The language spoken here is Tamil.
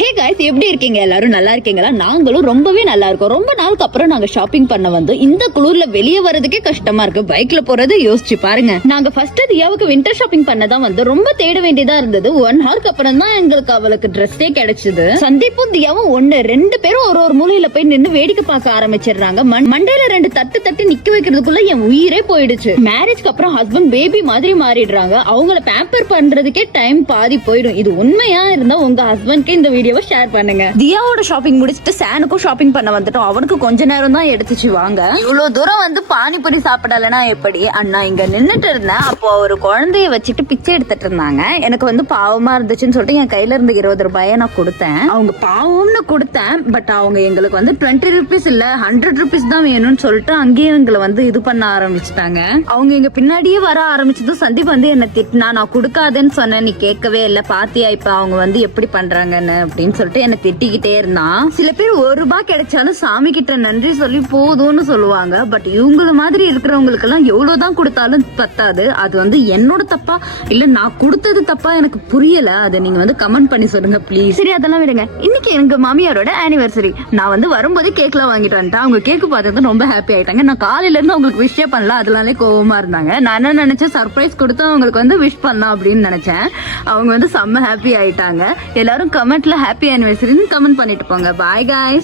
ஹே गाइस, எப்படி இருக்கீங்க? எல்லாரும் நல்லா இருக்கீங்களா? நாங்களும் ரொம்பவே நல்லா இருக்கோம். ரொம்ப நாளுக்கு அப்புறம் நாங்க ஷாப்பிங் பண்ண வந்து இந்த குளிர்ல வெளியே வரதுக்கே கஷ்டமா இருக்கு. பைக்ல போறது யோசிச்சு பாருங்க. நாங்க ஃபர்ஸ்ட் தியாவுக்கு வின்டர் ஷாப்பிங் பண்ணதான் வந்து ரொம்ப தேட வேண்டியதா இருந்தது. 1 ஹவருக்கு அப்புறம் தான் எங்களுக்கு அவளுக்கு ட்ரெஸ்ஸே கிடைச்சது. சந்தீப்பும் தியாவும் ரெண்டு பேரும் ஒரு மூலையில போய் நின்று வேடிக்கை பார்க்க ஆரம்பிச்சிடுறாங்க. மண்டையில 2 தட்டு தட்டி நிக்க வைக்கிறதுக்குள்ள என் உயிரே போயிடுச்சு. மேரேஜ்க்கு அப்புறம் ஹஸ்பண்ட் பேபி மாதிரி மாறிடுறாங்க. அவங்கள பேம்பர் பண்றதுக்கே டைம் பாதி போயிடும். இது உண்மையா இருந்தா உங்க ஹஸ்பண்ட்க்கு இந்த வீடியோவை ஷேர் பண்ணுங்க. தியாவோட ஷாப்பிங் முடிச்சிட்டு சானுக்கும் ஷாப்பிங் பண்ண வந்துட்டோம். அவனுக்கு கொஞ்ச நேரம் தான் எடுத்துச்சு. வாங்க, இவ்வளவு தூரம் வந்து பானிபூரி சாப்பிடலன்னா எப்படி? அண்ணா இங்க நின்னுட்டு இருந்தேன். அப்போ ஒரு குழந்தைய வச்சுட்டு பிச்சை எடுத்துட்டு இருந்தாங்க. எனக்கு வந்து பாவமா இருந்துச்சுன்னு சொல்லிட்டு என் கையில இருந்து 20 ரூபாயை நான் கொடுத்தேன். அவங்க பாவம்னு கொடுத்தேன். பட் அவங்க எங்களுக்கு வந்து 20 ருபீஸ் இல்ல 100 ருபீஸ் தான் வேணும்னு சொல்லிட்டு அங்கேயே எங்களை வந்து இது பண்ண ஆரம்பிச்சுட்டாங்க. அவங்க எங்க பின்னாடியே வர ஆரம்பிச்சதும் சந்தீப் வந்து என்ன திட்டினா. நான் கொடுக்காதேன்னு சொன்னேன், நீ கேட்கவே இல்லை, பாத்தியா இப்ப அவங்க வந்து எப்படி பண்றாங்கன்னு அப்படின்னு சொல்லிட்டு என்ன திட்டிக்கிட்டே இருந்தான். சில பேர் 1 ரூபாய் கிடைச்சாலும் சாமி கிட்ட நன்றி சொல்லி போதும்னு சொல்லுவாங்க. பட் இவங்கள மாதிரி இருக்கிறவங்களுக்கு எல்லாம் எவ்வளவுதான் கொடுத்தாலும் பத்தாது. அது வந்து என்னோட தப்பா இல்ல நான் கொடுத்தது தப்பா எனக்கு புரியல. அதை நீங்க வந்து கமெண்ட் பண்ணி சொல்லுங்க ப்ளீஸ். சரி, அதெல்லாம் விடுங்க. இன்னைக்கு எங்க மாமியாரோட ஆனிவர்சரி. நான் வந்து வரும்போது கேக்லாம் வாங்கிட்டு வந்துட்டேன். அவங்க கேக்கு பார்த்தது ரொம்ப ஹாப்பி ஆயிட்டாங்க. நான் காலையில இருந்து அவங்களுக்கு விஷ் பண்ணல, அதனாலே கோவமா இருந்தாங்க. நான் என்ன நினைச்சேன், சர்ப்ரைஸ் கொடுத்து அவங்களுக்கு வந்து விஷ் பண்ணலாம் அப்படின்னு நினைச்சேன். அவங்க வந்து செம்ம ஹாப்பி ஆயிட்டாங்க. எல்லாரும் கமெண்ட்ல ஹாப்பி ஆனிவர்சரின்னு கமெண்ட் பண்ணிட்டு போங்க. Bye guys.